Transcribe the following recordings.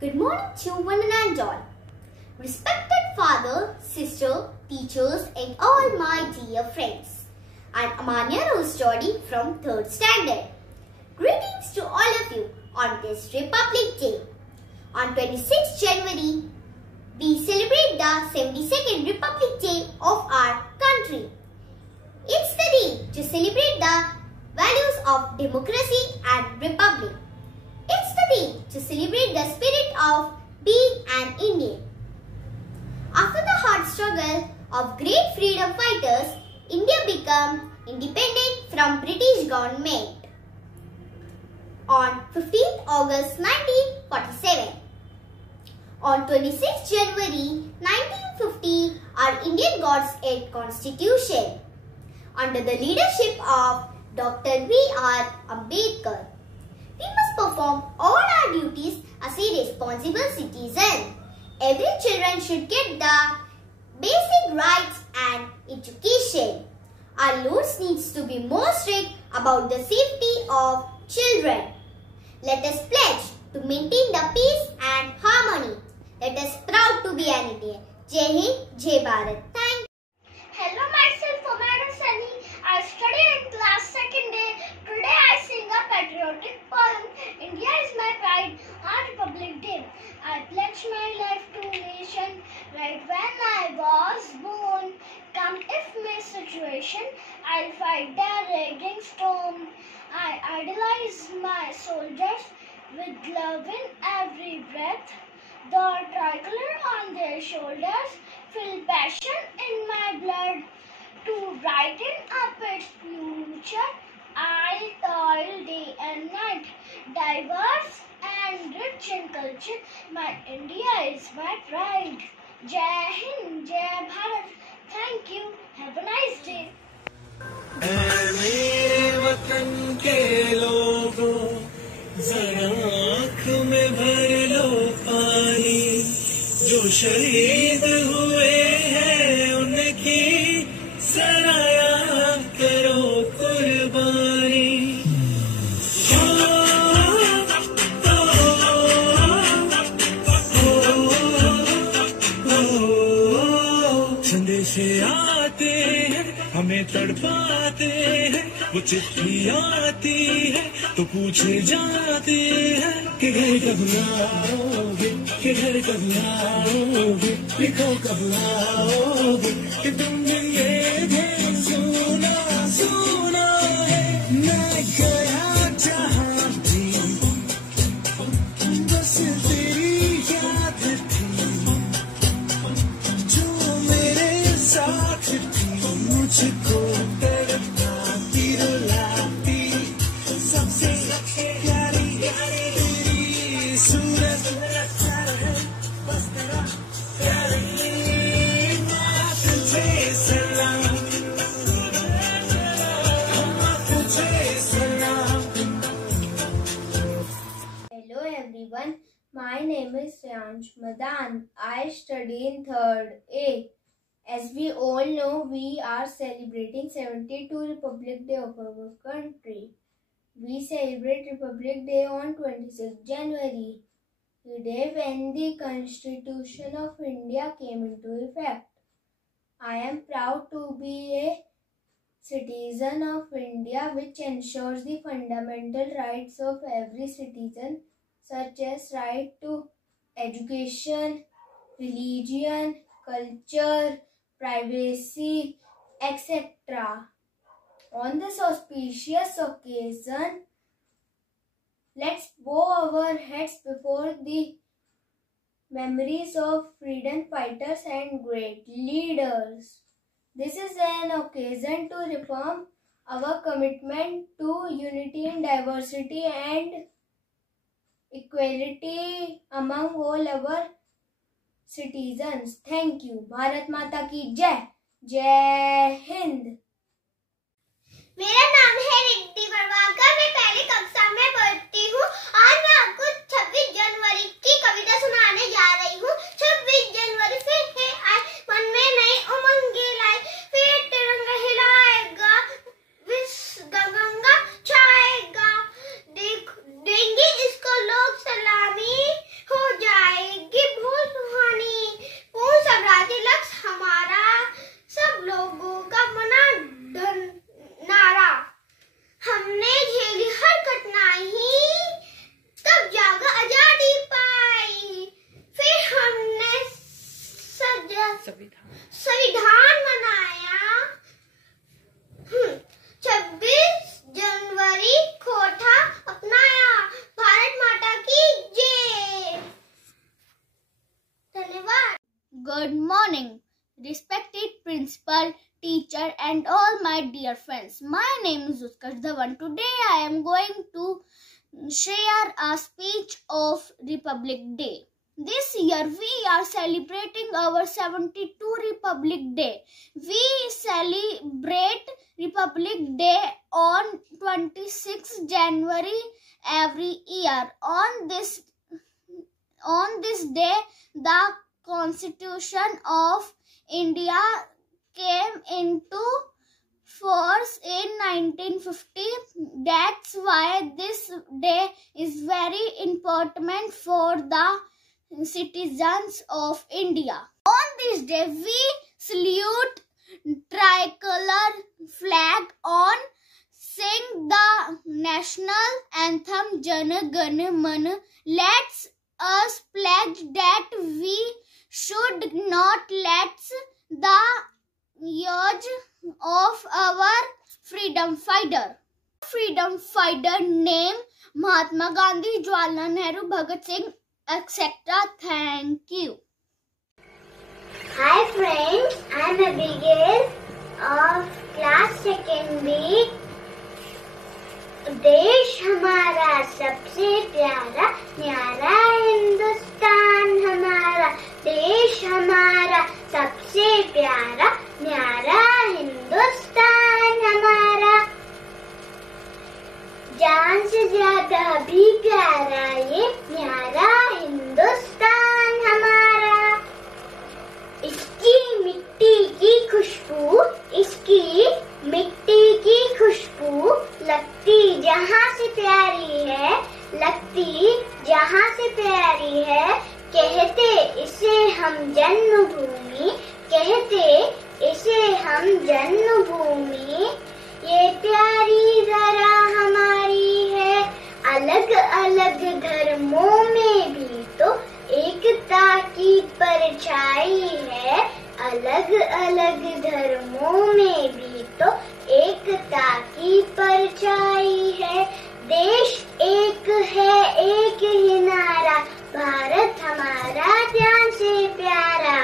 Good morning to one and all. Respected father, sister, teachers and all my dear friends. I am Amanya Rosjodi from 3rd standard. Greetings to all of you on this Republic Day. On 26th January, we celebrate the 72nd Republic Day of our country. It's the day to celebrate the values of democracy and republic. It's the day to celebrate the spirit of being an Indian. After the hard struggle of great freedom fighters, India became independent from British government on 15th August 1947. On 26th January 1950, our Indian got its constitution under the leadership of Dr. B.R. Ambedkar. We must perform all our duties as a responsible citizen. Every child should get the basic rights and education. Our laws needs to be more strict about the safety of children. Let us pledge to maintain the peace and harmony. Let us proud to be an Indian. Jai Hind, Jai Bharat. Thank you. Hello, myself Omar Sunny. I study in class 2nd day. Today I sing a patriotic poem. India is my pride on Republic Day. I pledge my life to nation right when I was born. Come if my situation, I'll fight the raging storm. I idolize my soldiers with love in every breath. The tricolor on their shoulders fill passion in my blood. To brighten up its future, I'll toil day and night. Diverse and rich in culture, my India is my pride. Jai Hind, Jai Bharat. Thank you. Have a nice day. मेरे वतन के लोगों जरा आँख में भर लो पानी जो शहीद हुए हैं उनकी जरा याद करो कुर्बानी संदेश आते हैं हमें तड़पाते हैं वो चिट्ठी आती है तो पूछे जाते हैं कि घर कब आओगे कि घर कब आओगे लिखो कब आओगे कि तुम दिन ये सुना सुना है मैं गया जहाँ थी बस तेरी याद थी जो मेरे साथ थी मुझको तड़पाती रुलाती सबसे प्यारी तेरी सूरत बस तेरा प्यारी बात तुझे सलाम तुझे सलाम. Hello everyone, my name is Shreyansh Madan. I study in 3rd A. As we all know, we are celebrating 72 Republic Day of our country. We celebrate Republic Day on 26th January, the day when the Constitution of India came into effect. I am proud to be a citizen of India, which ensures the fundamental rights of every citizen, such as right to education, religion, culture, privacy, etc. On this auspicious occasion, let's bow our heads before the memories of freedom fighters and great leaders. This is an occasion to reaffirm our commitment to unity in diversity and equality among all our citizens. Thank you. Bharat Mata ki Jai. Jai Hind. मेरा नाम है रिद्धि वर्वाकर. मैं पहली कक्षा में पढ़ती हूँ. आज मैं आपको 26 जनवरी की कविता सुनाने जा रही हूँ. 26 जनवरी फिर है आज, मन में नई उमंग लाए, फिर तिरंगा हिलाएगा, विश्व गंगा छाएगा, देंगे इसको लोग सलामी, हो जाए संविधान मनाया। 26 जनवरी को था अपनाया। भारत माता की जय। धन्यवाद। Good morning, respected principal, teacher and all my dear friends. My name is Utkarsh Dhawan. Today I am going to share a speech of Republic Day. This year we are celebrating our 72 Republic Day. We celebrate Republic Day on 26 January every year. On this day, the Constitution of India came into force in 1950. That's why this day is very important for the citizens of India. On this day, we salute tricolor flag on, sing the national anthem Jana Gana Mana. Let's us pledge that we should not let the urge of our freedom fighter. Freedom fighter name Mahatma Gandhi, Jawaharlal Nehru, Bhagat Singh, etc. Thank you. Hi friends, I am Abigail of class 2nd. देश हमारा सबसे प्यारा न्यारा हिंदुस्तान हमारा। देश हमारा सबसे प्यारा न्यारा हिंदुस्तान हमारा। जान से ज्यादा भी प्यारा ये न्यारा हिंदुस्तान हमारा। इसकी मिट्टी की खुशबू, इसकी मिट्टी की खुशबू लगती जहाँ से प्यारी है, लगती जहाँ से प्यारी है। कहते इसे हम जन्मभूमि, कहते इसे हम जन्मभूमि। ये प्यारी जरा हमारी है, अलग अलग धर्मों में भी तो एकता की परछाई है। अलग अलग धर्मों में भी तो एकता की परछाई है। देश एक है, एक ही नारा, भारत हमारा जान से प्यारा।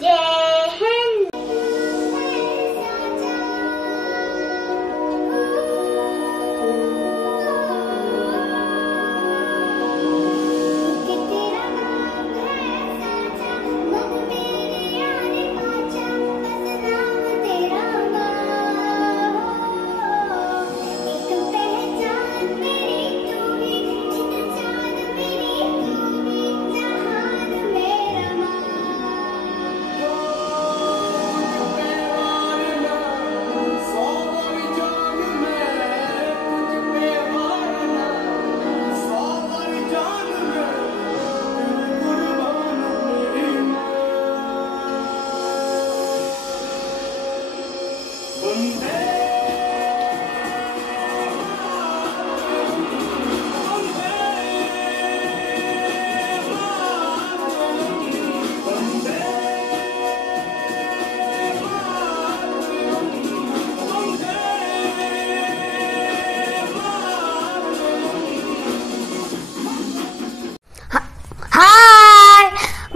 जय Hind.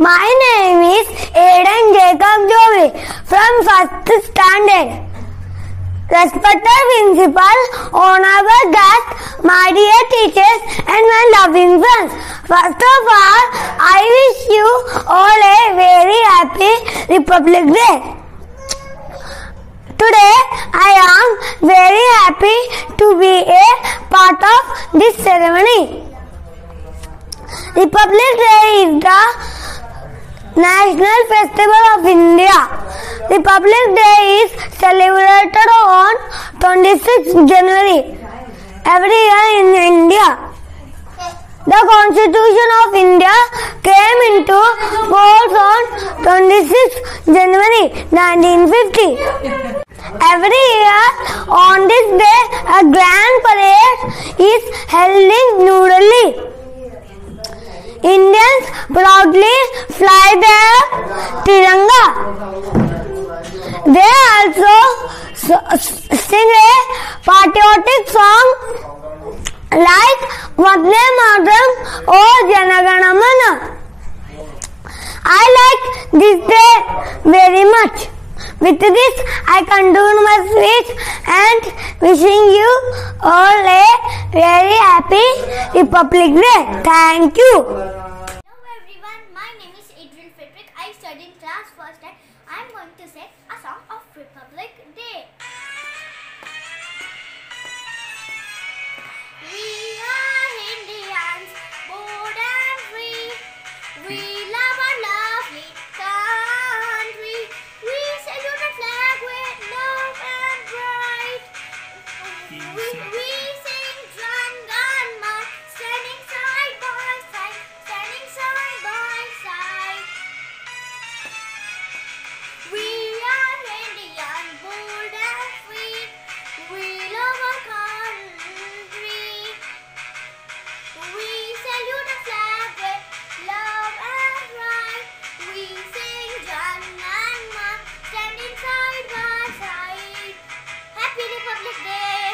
My name is Aiden Jacob Jovi from 1st standard. Respected principal, honorable guests, my dear teachers and my loving friends. First of all, I wish you all a very happy Republic Day. Today, I am very happy to be a part of this ceremony. Republic Day is the National Festival of India. Republic Day is celebrated on 26 January every year in India. The Constitution of India came into force on 26 January 1950. Every year on this day, a grand parade is held in New Delhi. Indians proudly fly their Tiranga. They also sing a patriotic song like Vande Mataram or Jana Gana Mana. I like this day very much. With this, I conclude my speech and wishing you all a very happy Republic Day. Thank you. Hello everyone, my name is Adrian Frederick. I study in class 1st and I am going to sing a song of Republic Day. We are Indians, bold and free. We love our lovely country. We salute the flag with love and pride. We sing Jan Gan Man, standing side by side, standing side by side. We are Indian, bold and free. We love our country. We salute the flag with love and pride. We sing Jan Gan Man, standing side by side. Happy Republic Day!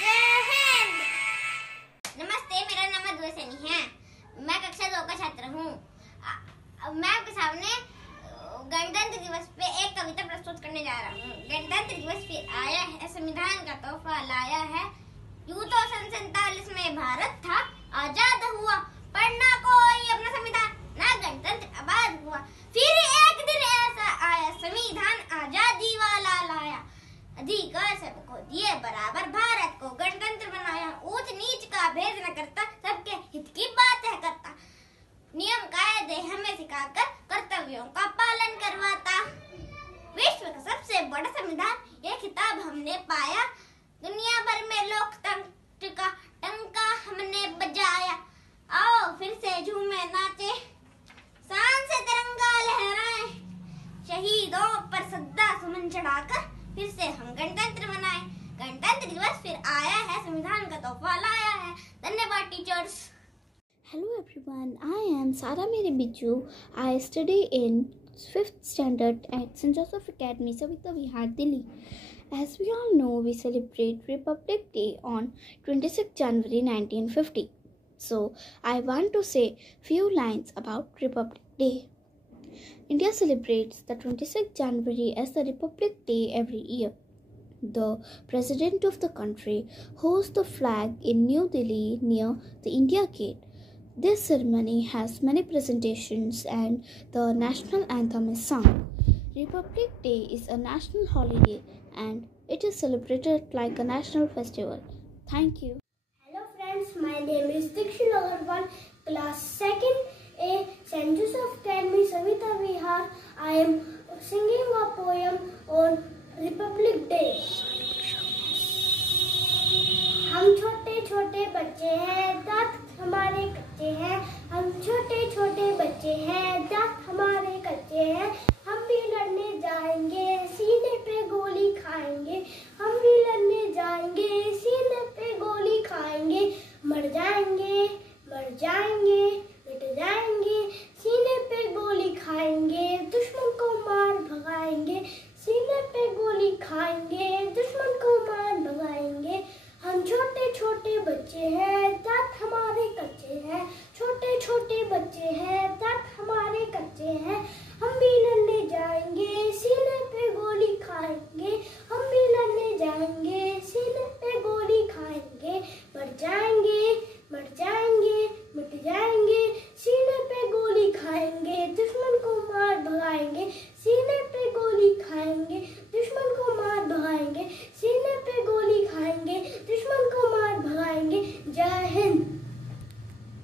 जय हिंद। नमस्ते, मेरा नाम अद्वै सैनी है। मैं कक्षा 2 का छात्र हूँ। मैं आपके सामने गणतंत्र दिवस पे एक कविता प्रस्तुत करने जा रहा हूँ। गणतंत्र दिवस फिर आया है, संविधान का तोहफा लाया है। यूं तो 47 में भारत था आजाद हुआ, पर ना कोई अपना संविधान, ना गणतंत्र आबाद हुआ। फिर एक दिन ऐसा आया, संविधान आजादी वाला लाया। अधिकार सबको दिए बराबर, भारत को गणतंत्र बनाया। ऊंच नीच का भेद न करता, सबके हित की बात है करता। नियम कायदे हमें सिखाकर कर्तव्यों का पालन करवाता। विश्व का सबसे बड़ा संविधान, ये खिताब हमने पाया। दुनिया भर में लोकतंत्र का डंका हमने बजाया। आओ फिर से झूमे नाचे, शान से तिरंगा लहराए। शहीदों पर श्रद्धा सुमन चढ़ाकर फिर से हम गणतंत्र मनाए। गणतंत्र दिवस फिर आया है, संविधान का तोहफा लाया है। धन्यवाद teachers. Hello everyone, I am Sara Mere Biju. I study in 5th standard at St. Joseph Academy, Savita Vihar, Delhi. As we all know, we celebrate Republic Day on 26 January 1950. So, I want to say few lines about Republic Day. India celebrates the 26th January as the Republic Day every year. The President of the country hoists the flag in New Delhi near the India Gate. This ceremony has many presentations and the national anthem is sung. Republic Day is a national holiday and it is celebrated like a national festival. Thank you. Hello friends, my name is Dikshit Agarwal, class 2nd A, St. Joseph Academy, Savita Vihar. I am singing a poem on Republic Day. हम छोटे छोटे बच्चे हैं, दांत हमारे कच्चे हैं। हम छोटे छोटे बच्चे हैं, दांत हमारे कच्चे हैं। हम भी लड़ने जाएंगे, सीने पे गोली खाएंगे। हम भी लड़ने जाएंगे, सीने पे गोली खाएंगे। मर जाएंगे, मर जाएंगे, मिट जाएंगे। सीने पे गोली खाएंगे, दुश्मन को मार भगाएंगे। सीने पे गोली खाएंगे, दुश्मन को मार भगाएंगे। हम छोटे छोटे बच्चे हैं, दांत हमारे कच्चे हैं। छोटे छोटे बच्चे हैं, दांत हमारे कच्चे हैं। हम भी लड़ने जाएंगे, सीने पे गोली खाएंगे। हम भी लड़ने जाएंगे, सीने पे गोली खाएंगे। मर जाएंगे, मर जाएंगे, मिट जाएंगे। सीने पे गोली खाएंगे, दुश्मन को मार भगाएंगे। सीने पे गोली खाएंगे, दुश्मन को मार भगाएंगे। सीने पे गोली खाएंगे, दुश्मन को मार भगाएंगे। जय Hind.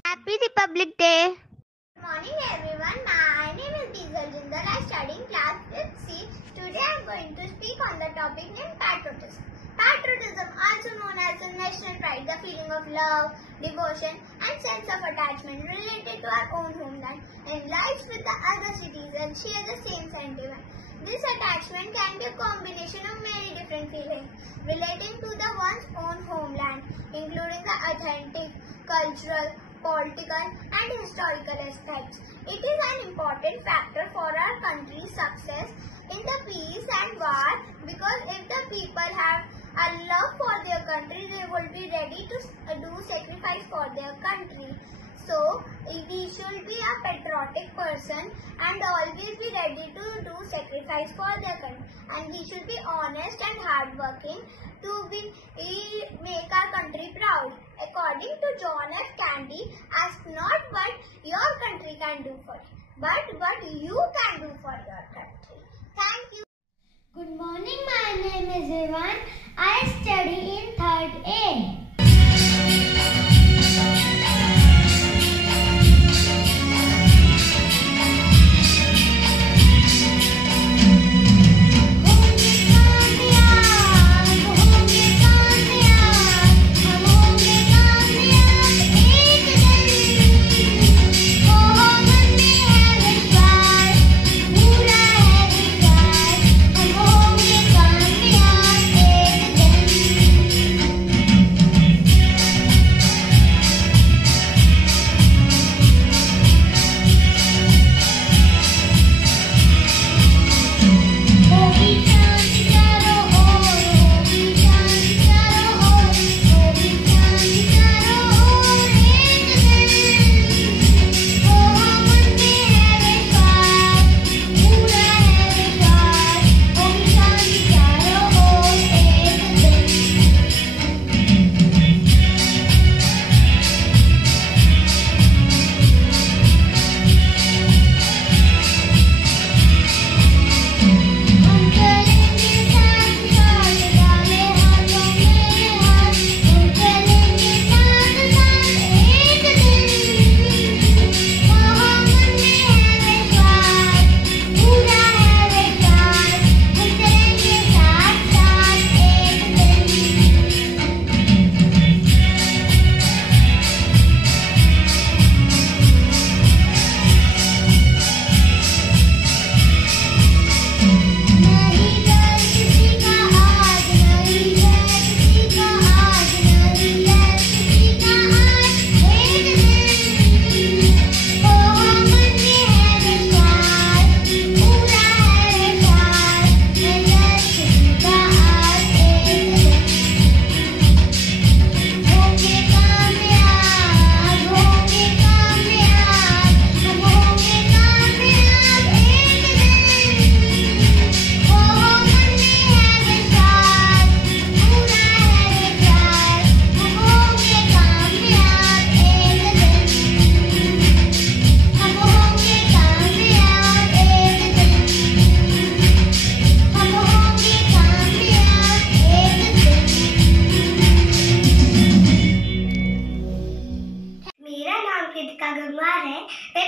Happy Republic Day. Good morning everyone. My name is Diesel Jindal. I study in class 5th C. Today I am going to speak on the topic named patriotism. Patriotism, also known as the national pride, the feeling of love, devotion and sense of attachment related to our own homeland and lives with the other citizens share the same sentiment. This attachment can be a combination of many different feelings relating to the one's own homeland, including the cultural, political and historical aspects. It is an important factor for our country's success in the peace and war, because if the people have a love for their country, they will be ready to do sacrifice for their country. So, we should be a patriotic person and always be ready to do sacrifice for their country. And we should be honest and hardworking to make our country proud. According to John F. Kennedy, ask not what your country can do for you, but what you can do for your country. Thank you. Good morning, my name is Ivan. I study in 3rd A.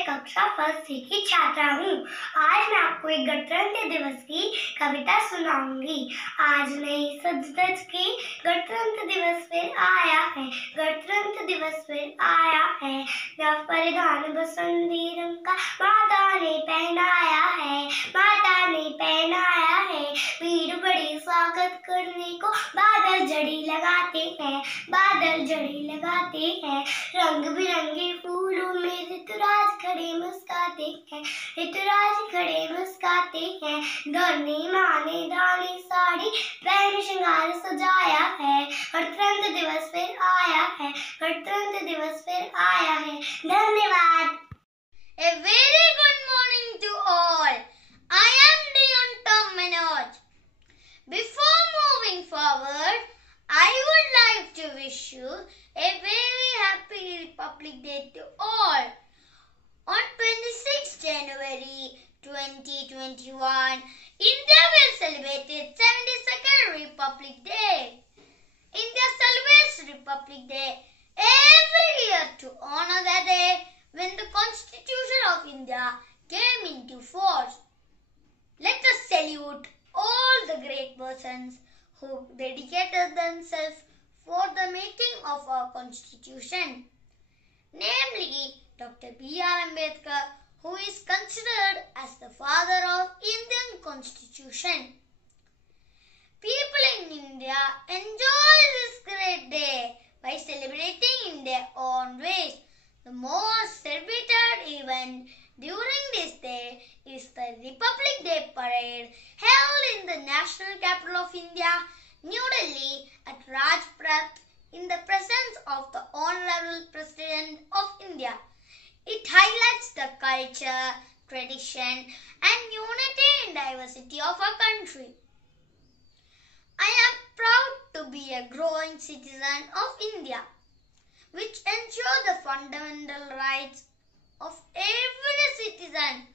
कक्षा first सी की छात्रा हूँ। आज मैं आपको एक गणतंत्र दिवस की कविता सुनाऊंगी। आज नई सज धज के गणतंत्र दिवस फिर आया है, गणतंत्र दिवस फिर आया है। नव परिधान बसंती रंग का माता ने पहनाया है, माता ने पहनाया है। भीड़ बड़ी स्वागत करने को बादल जड़ी लगाते हैं, बादल जड़ी लगाते हैं। रंग बिरंगे फूलों में ऋतुराज खड़े मुस्काते हैं, ऋतुराज खड़े मुस्काते हैं। धरनी माँ ने धानी साड़ी पहन श्रृंगार सजाया है। गणतंत्र दिवस फिर आया है, गणतंत्र दिवस फिर आया है। धन्यवाद। A very good morning to all. I am Dion Tom Manoj. Before moving forward, I would like to wish you a very happy Republic Day to all. On 26 January 2021, India will celebrate its 72nd Republic Day. India celebrates Republic Day every year to honor the day when the Constitution of India came into force. Let us salute all the great persons who dedicated themselves for the making of our Constitution, namely Dr. B.R. Ambedkar, who is considered as the father of Indian Constitution. People in India enjoy this great day by celebrating India their own ways. The most celebrated event during this day is the Republic Day Parade held in the national capital of India, New Delhi at Rajpath in the presence of the Honorable President of India. It highlights the culture, tradition and unity and diversity of our country. I am proud to be a growing citizen of India, which ensure the fundamental rights of every citizen,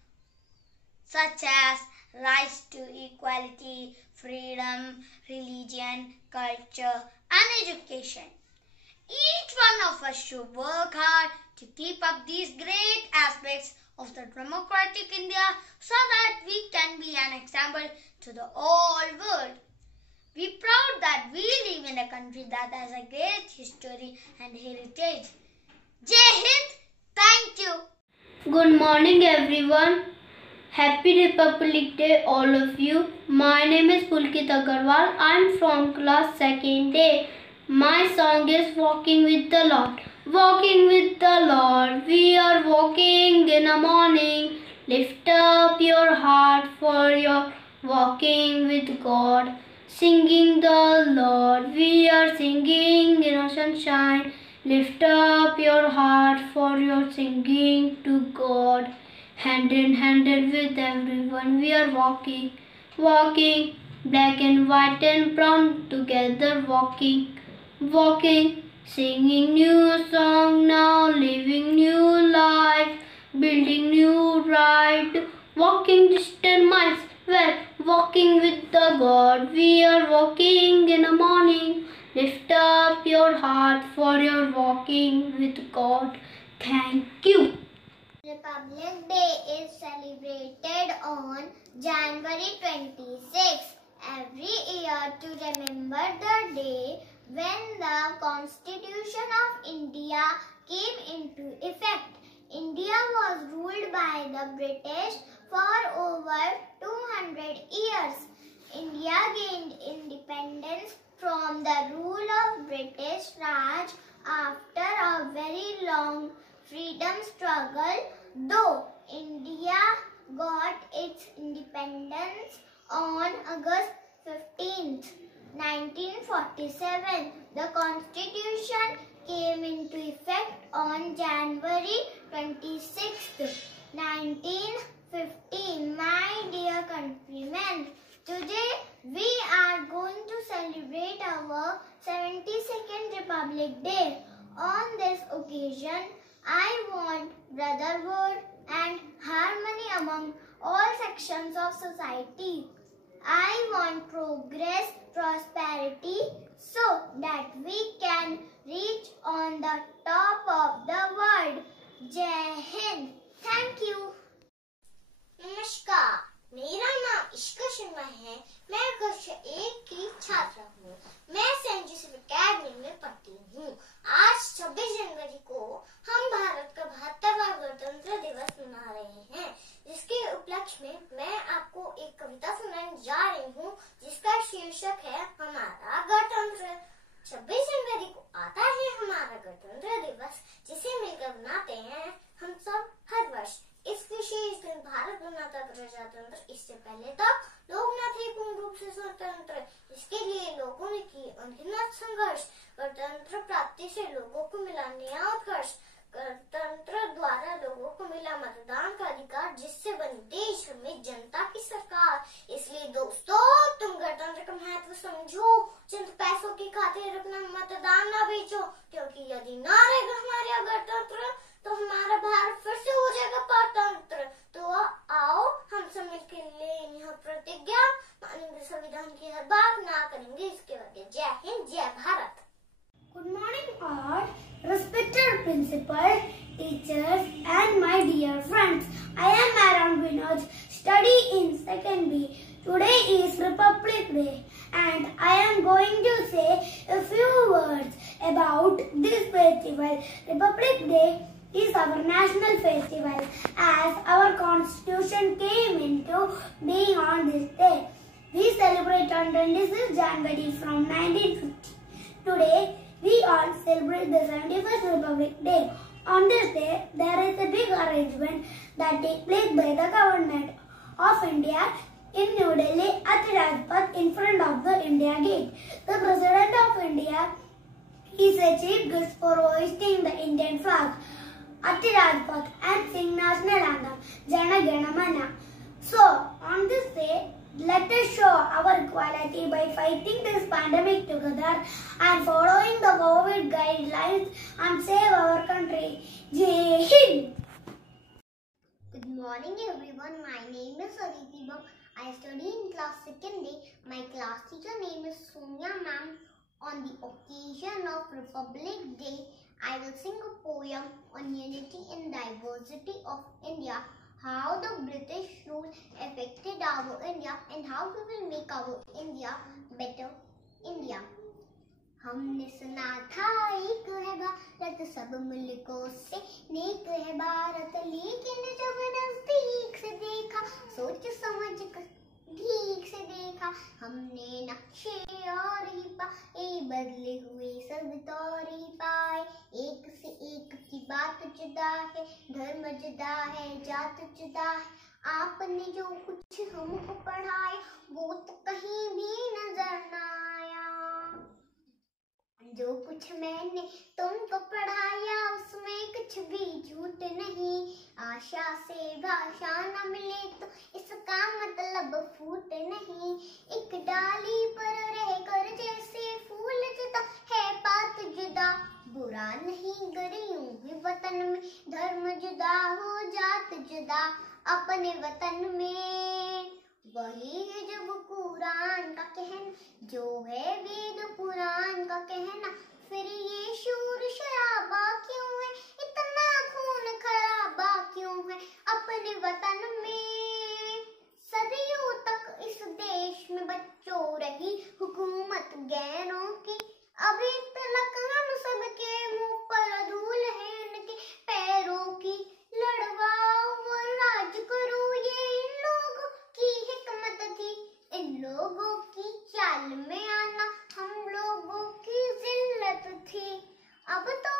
such as rights to equality, freedom, religion, culture, and education. Each one of us should work hard to keep up these great aspects of the democratic India so that we can be an example to the whole world. We are proud that we live in a country that has a great history and heritage. Jai Hind! Thank you. Good morning everyone. Happy Republic Day all of you. My name is Pulkit Agarwal. I am from class 2nd A. My song is Walking with the Lord. Walking with the Lord, we are walking in the morning. Lift up your heart for your walking with God. Singing the Lord, we are singing in the sunshine. Lift up your heart for your singing to God. Hand in hand with everyone we are walking. Walking, black and white and brown together walking. Walking, singing new song now, living new life, building new ride, walking distant miles, well, walking with the God. We are walking in the morning. Lift up your heart for your walking with God. Thank you. Republic Day is celebrated on January 26 every year to remember the day when the Constitution of India came into effect. India was ruled by the British for over 200 years. India gained independence from the rule of British Raj after a very long freedom struggle, though India got its independence on August 15th. 1947. The Constitution came into effect on January 26th, 1915. My dear countrymen, today we are going to celebrate our 72nd Republic Day. On this occasion, I want brotherhood and harmony among all sections of society. I want progress, prosperity, so that we can reach on the top of the world. Jai Hind. Thank you. नमस्कार, मेरा नाम इश्का शर्मा है। मैं कक्षा 1 की छात्रा हूँ। मैं सेंट जोसेफ एकेडमी में पढ़ती हूँ। आज 26 जनवरी को हम भारत का 72वां गणतंत्र दिवस मना रहे हैं, जिसके उपलक्ष्य में मैं आपको एक कविता सुनाने जा रही हूँ, जिसका शीर्षक है हमारा गणतंत्र। 26 जनवरी को आता है हमारा गणतंत्र दिवस, जिसे मिलकर मनाते हैं हम सब हर वर्ष। इस विशेष दिन भारत बना था प्रजातंत्र। इससे पहले तक लोग न थे पूर्ण रूप से स्वतंत्र। इसके लिए लोगों ने की अनगिनत संघर्ष। गणतंत्र प्राप्ति से लोगों को मिला नया उत्कर्ष। गणतंत्र द्वारा लोगों को मिला मतदान का अधिकार, जिससे बनी देश में जनता की सरकार। इसलिए दोस्तों, तुम गणतंत्र का महत्व समझो। चंद पैसों की खातिर अपना मतदान न बेचो, क्योंकि यदि न रहेगा हमारा गणतंत्र तो हमारा भारत फिर से हो जाएगा परतंत्र। तो आओ हम सब मिलकर लें यह प्रतिज्ञा, मानेंगे संविधान की हर बात, ना करेंगे इसके आगे। जय हिंद, जय Bharat. Good morning all, respected principal, teachers and my dear friends. I am Aaron Vinod, study in 2nd B. Today is Republic Day and I am going to say a few words about this festival. Republic Day is our national festival as our constitution came into being on this day. We celebrate on 26 January from 1950. Today we all celebrate the 71st Republic Day. On this day, there is a big arrangement that takes place by the government of India in New Delhi at Rajpath in front of the India Gate. The President of India is a chief guest for hoisting the Indian flag at Rajpath and sing national anthem Jana Gana Mana. So, on this day, let us show our equality by fighting this pandemic together and following the COVID guidelines and save our country. Jai Hind! Good morning everyone, my name is Aditi Bam. I study in class 2nd A. My class teacher name is Sonia ma'am. On the occasion of Republic Day, I will sing a poem on unity and diversity of India, how the British rule affected our India and how we will make our India better India. हमने सुना था एक है भारत सब मुल्कों से नेक है भारत, लेकिन जब नजदीक से देखा सोच समझ कर ठीक से देखा हमने नक्शे और ही पाए बदले हुए सब तौर ही पाए। एक से एक की बात जुदा है, धर्म जुदा है, जात जुदा है, आपने जो कुछ हमको पढ़ाया वो तो कहीं भी नजर न आया। जो कुछ मैंने तुमको पढ़ाया उसमें कुछ भी झूठ नहीं, आशा से भाषा न मिले तो इसका मतलब फूट नहीं। एक डाली पर रहकर जैसे फूल जुदा है बात जुदा, बुरा नहीं गरीबों के वतन में धर्म जुदा हो जात जुदा अपने वतन में। वही है जब कुरान का कहना, जो है वेद पुराण का कहना, फिर ये शूर शराबा क्यों है, इतना खून खराबा क्यों है अपने वतन में। सदियों तक इस देश में बच्चों रही हुकूमत गैरों की, अभी तक हम सबके मुंह पर धूल है इनके पैरों की। लड़वाओ और राज करो ये इन लोगों की हिकमत थी, इन लोगों की चाल में आना हम लोगों की जिल्लत थी। अब तो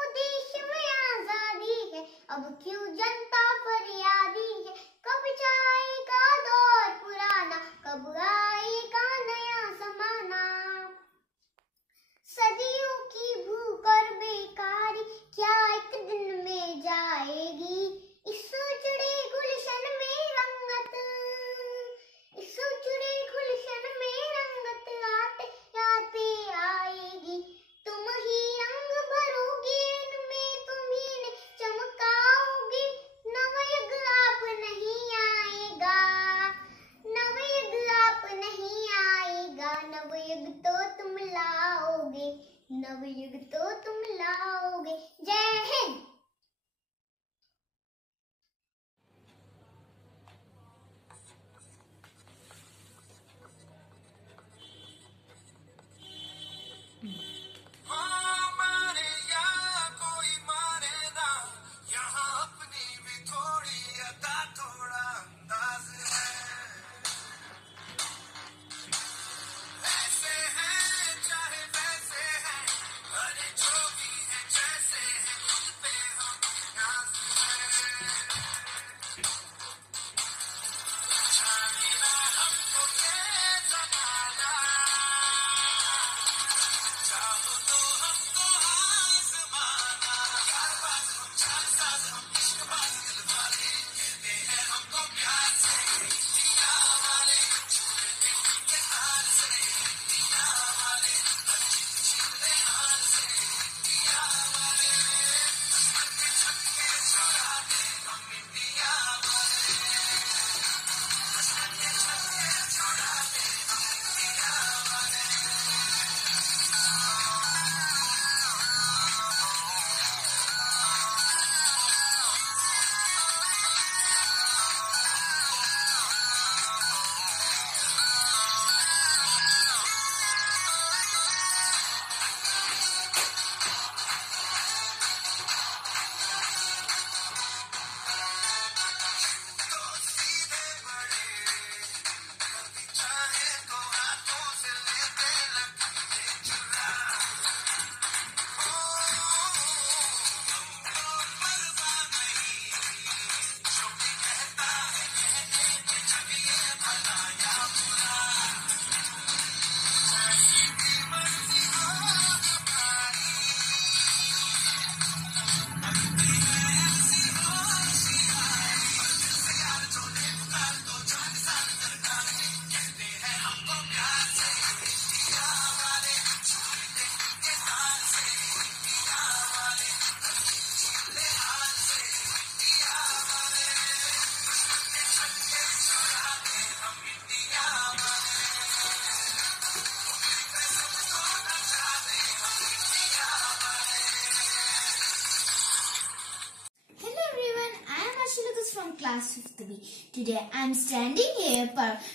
class 5th B. Today I am standing here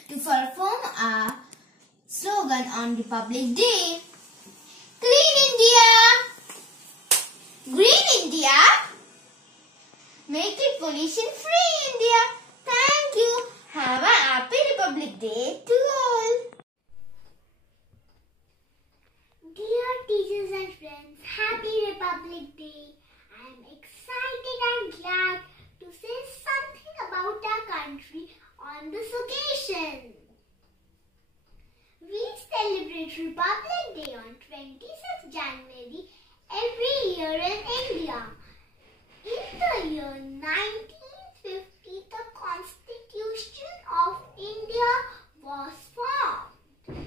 to perform a slogan on Republic Day. Clean India, Green India, make it pollution free India. Thank you. Have a happy Republic Day to all. Dear teachers and friends, Happy Republic Day. I am excited and glad to say something about our country on this occasion. We celebrate Republic Day on 26th January every year in India. In the year 1950, the Constitution of India was formed.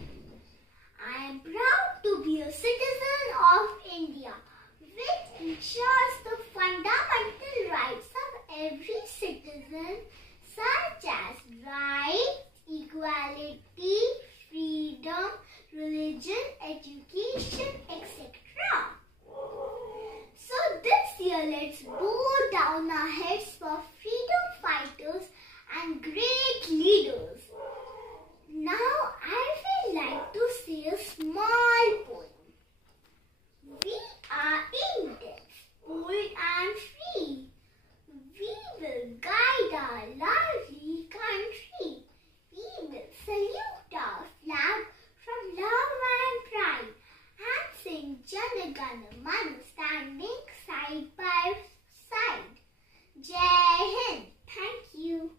I am proud to be a citizen of India, which ensures the fundamental rights of every citizen, such as rights, equality, freedom, religion, education, etc. So this year, let's bow down our heads for freedom fighters and great leaders. Now I would like to say a small poem. We are Indians, bold and free. We will guide our lovely country. We will salute our flag from love and pride and sing Jana Gana Mana standing side by side. Jai Hind. Thank you.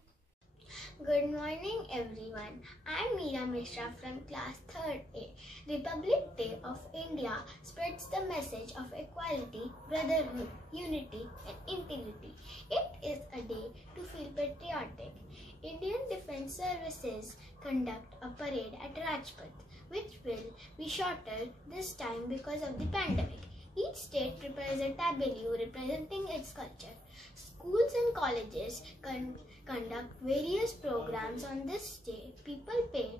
Good morning everyone. I am Meera Mishra from class 3rd A. Republic Day of India spreads the message of equality, brotherhood, unity and integrity. It is a day to feel patriotic. Indian Defence Services conduct a parade at Rajpath, which will be shorter this time because of the pandemic. Each state prepares a tableau representing its culture. Schools and colleges conduct various programs on this day. People pay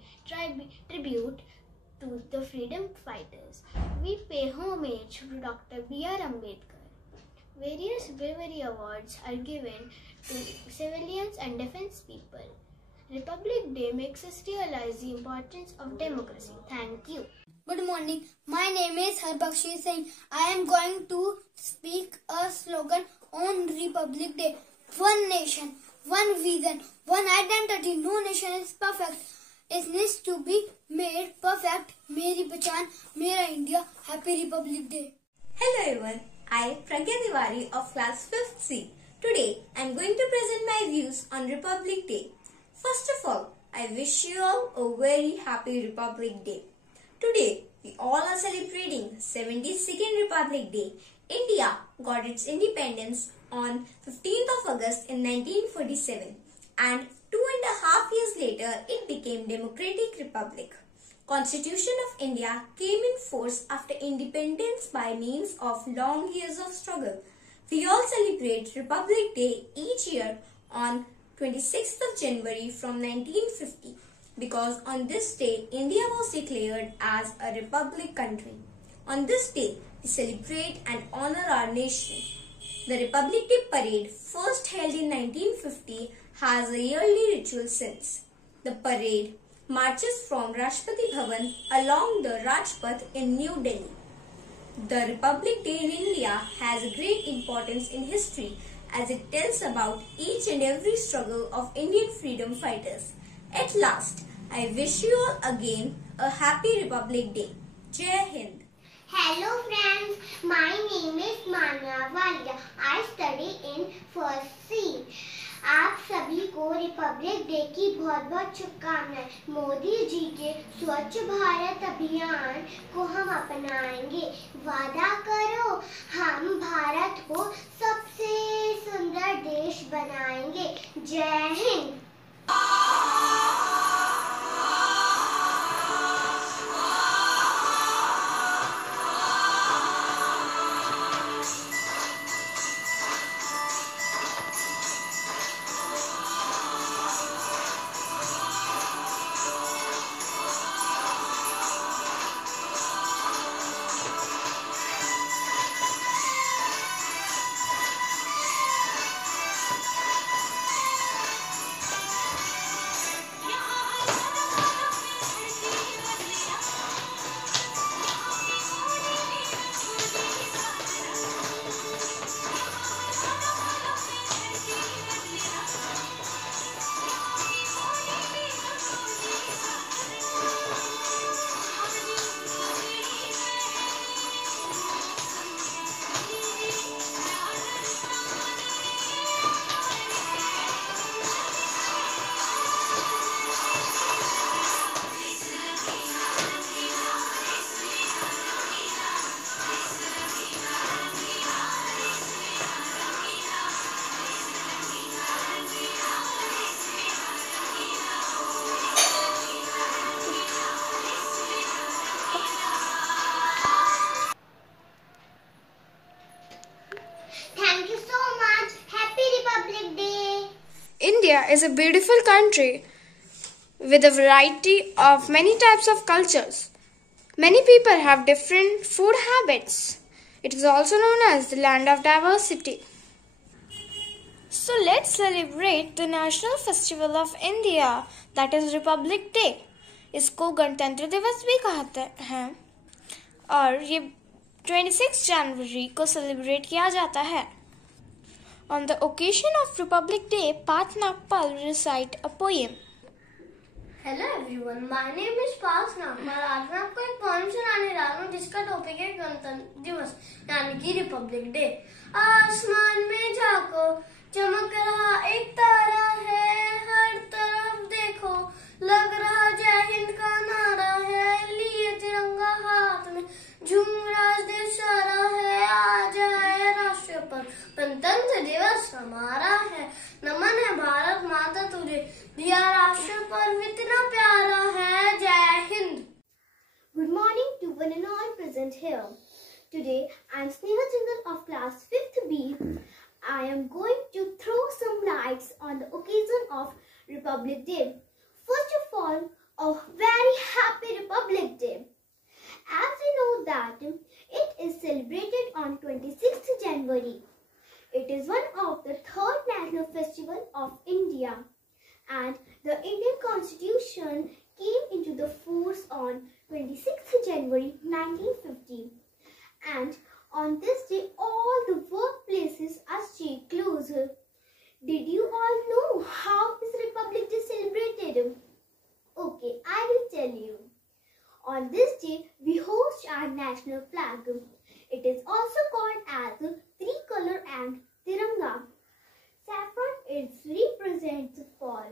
tribute to the freedom fighters. We pay homage to Dr. B.R. Ambedkar. Various bravery awards are given to civilians and defense people. Republic Day makes us realize the importance of democracy. Thank you. Good morning. My name is Harbakshi Singh. I am going to speak a slogan on Republic Day. One nation, one vision, one identity. No nation is perfect. It needs to be made perfect. Meri Pechan, Mera India. Happy Republic Day. Hello everyone. I am Pragya Tiwari of class 5th C. Today I am going to present my views on Republic Day. First of all, I wish you all a very happy Republic Day. Today, we all are celebrating 72nd Republic Day. India got its independence on 15th of August in 1947 and 2.5 years later it became Democratic Republic. Constitution of India came in force after independence by means of long years of struggle. We all celebrate Republic Day each year on 26th of January from 1950. Because on this day, India was declared as a republic country. On this day, we celebrate and honor our nation. The Republic Day parade, first held in 1950, has a yearly ritual since. The parade marches from Rashtrapati Bhavan along the Rajpath in New Delhi. The Republic Day in India has a great importance in history as it tells about each and every struggle of Indian freedom fighters. At last, I wish you all again a happy Republic Day. Jai Hind. Hello friends, my name is Manya Walia. I study in 1st C. आप सभी को Republic day की बहुत बहुत शुभकामनाएं। मोदी जी के स्वच्छ भारत अभियान को हम अपनाएंगे। वादा करो हम भारत को सबसे सुंदर देश बनाएंगे। जय Hind. India is a beautiful country with a variety of many types of cultures. Many people have different food habits. It is also known as the land of diversity. So let's celebrate the National Festival of India, that is Republic Day. इसको गणतंत्र दिवस भी कहते हैं और ये 26 जनवरी को celebrate किया जाता है. On the occasion of Republic Day, Parth Nagpal will recite a poem. Hello everyone, my name is Parth Nagpal. आज मैं आपको एक पोएम सुनाने जा रहा हूँ जिसका टॉपिक है गणतंत्र दिवस यानी कि रिपब्लिक डे. आसमान में झांको, चमक रहा एक तारा है, हर तरफ देखो लग रहा जय हिंद का नारा है, लिए तिरंगा हाथ में झूम राज देश सारा है, आज है राष्ट्र पर गणतंत्र दिवस हमारा है, नमन है भारत माता तुझे, दिया राष्ट्र पर्व इतना प्यारा है, जय Hind. Good morning to one and all present here. Today I am Sneha Jindal of class 5th B. I am going to throw some lights on the occasion of Republic Day. First of all, a very happy Republic Day. As we know that it is celebrated on 26th January. It is one of the third national festival of India. And the Indian Constitution came into the force on 26th January 1950. And on this day, all the workplaces are stay closed. Did you all know how is Republic Day celebrated? Okay, I will tell you. On this day, we host our national flag. It is also called as three-color and Tiranga. Saffron is represents for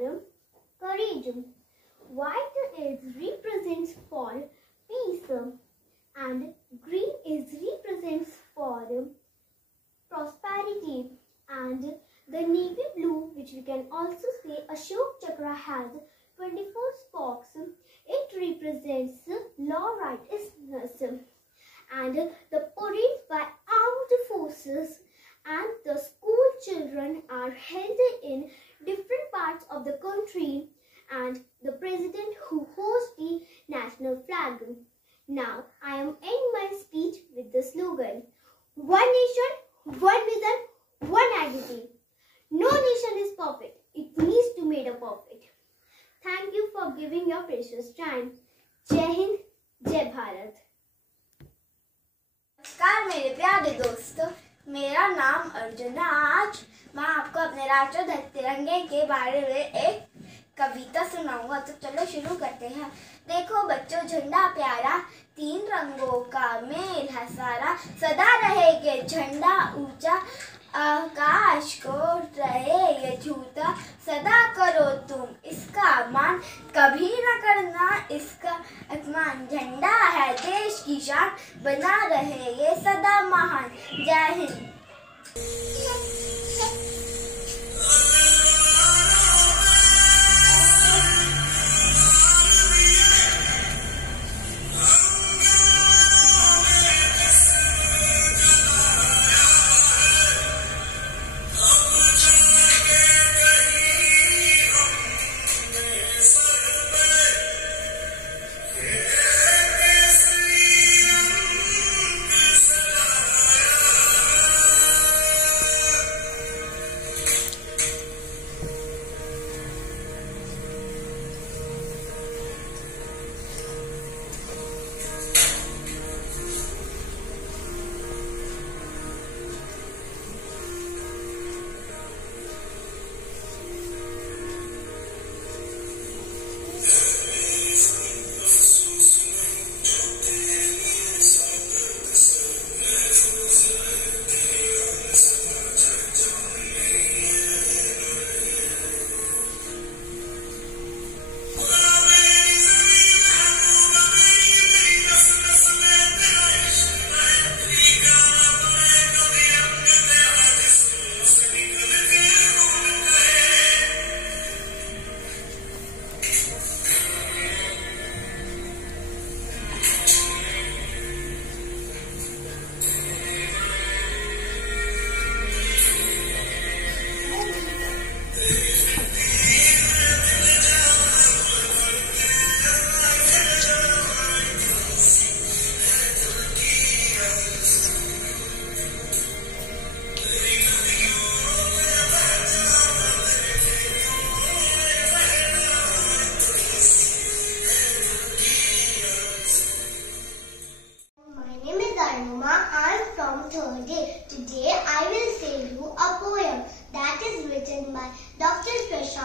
courage. White is represents for peace. And green is represents for prosperity. And the navy blue, which we can also say Ashok Chakra, has 24 spokes. It represents law righteousness. And the parades by armed forces and the school children are held in different parts of the country, and the president who hosts the national flag. Now I am ending my speech with the slogan, one nation, one vision, one identity. No nation is perfect. It needs to be made up of it. Thank you for giving your precious time. Jai Hind, Jai Bharat. नमस्कार मेरे प्यारे दोस्तों, मेरा नाम अर्जुन है. आज मैं आपको अपने राष्ट्र ध्वज तिरंगे के बारे में एक कविता सुनाऊंगा. तो चलो शुरू करते हैं. देखो बच्चों झंडा प्यारा, तीन रंगों का मेल है सारा, सदा रहेगा झंडा ऊंचा, आकाश को रहे ये झूठा, सदा करो तुम इसका मान, कभी न करना इसका अपमान, झंडा है देश की शान, बना रहे ये सदा महान. जय Hind.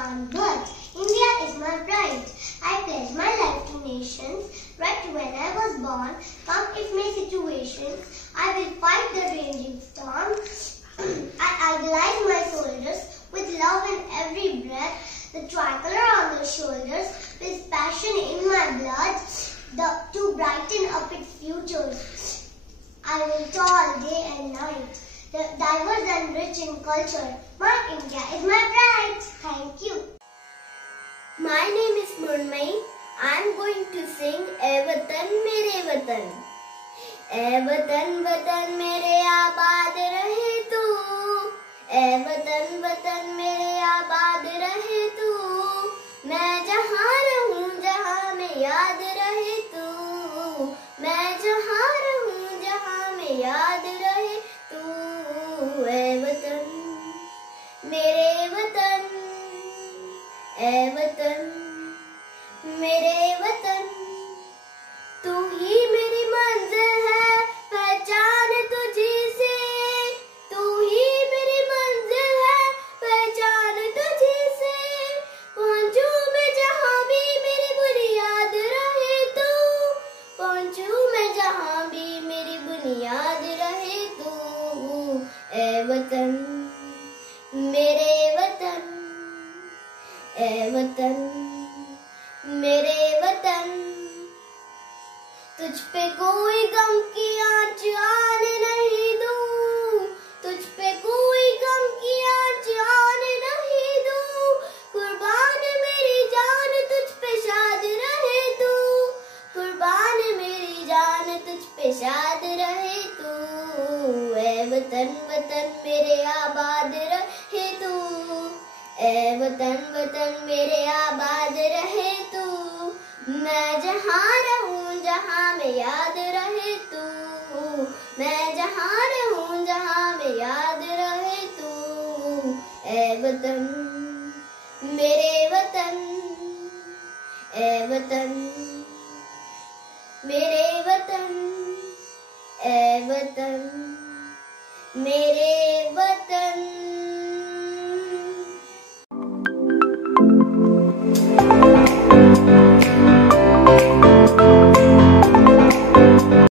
Pakistan, but India is my pride. I pledge my life to nations. Right when I was born, come if may situations, I will fight the raging storm. I idolize my soldiers with love in every breath. The tricolor on their shoulders, with passion in my blood, to brighten up its futures. I will toil day and night, diverse and rich in culture. My India is my pride. Thank you. My name is Murmai. I am going to sing "ए वतन मेरे वतन"। ए वतन वतन मेरे आबाद रहे तू, ए वतन वतन मेरे आबाद रहे तू, मैं जहाँ रहूँ जहाँ में याद रहे तू, मैं जहाँ रहूँ जहाँ में याद रहे तू। ए वतन मेरे वतन, ए वतन मेरे वतन, तू ही मेरी मंजिल है, पहचान तुझी से, तू ही मेरी मंजिल है, पहचान तुझी से, पहुंचूं मैं जहाँ भी मेरी बुनियाद रहे तू, पहुंचूं मैं जहाँ भी मेरी बुनियाद रहे तू। ए वतन मेरे वतन, ए वतन मेरे वतन, तुझ पे कोई गम की आंच आने नहीं दूं, तुझ पे कोई गम की आंच आने नहीं दूं, कुर्बान मेरी जान तुझ पे शाद रहे तू, कुर्बान मेरी जान तुझ पे शाद रहे तू। ए वतन वतन मेरे आबाद रहे तू, ए वतन वतन मेरे आबाद रहे तू, मैं जहाँ रहूँ जहाँ में याद रहे तू, मैं जहाँ रहूँ जहाँ में याद रहे तू। ए वतन मेरे वतन, ए वतन मेरे वतन, ए वतन मेरे वतन।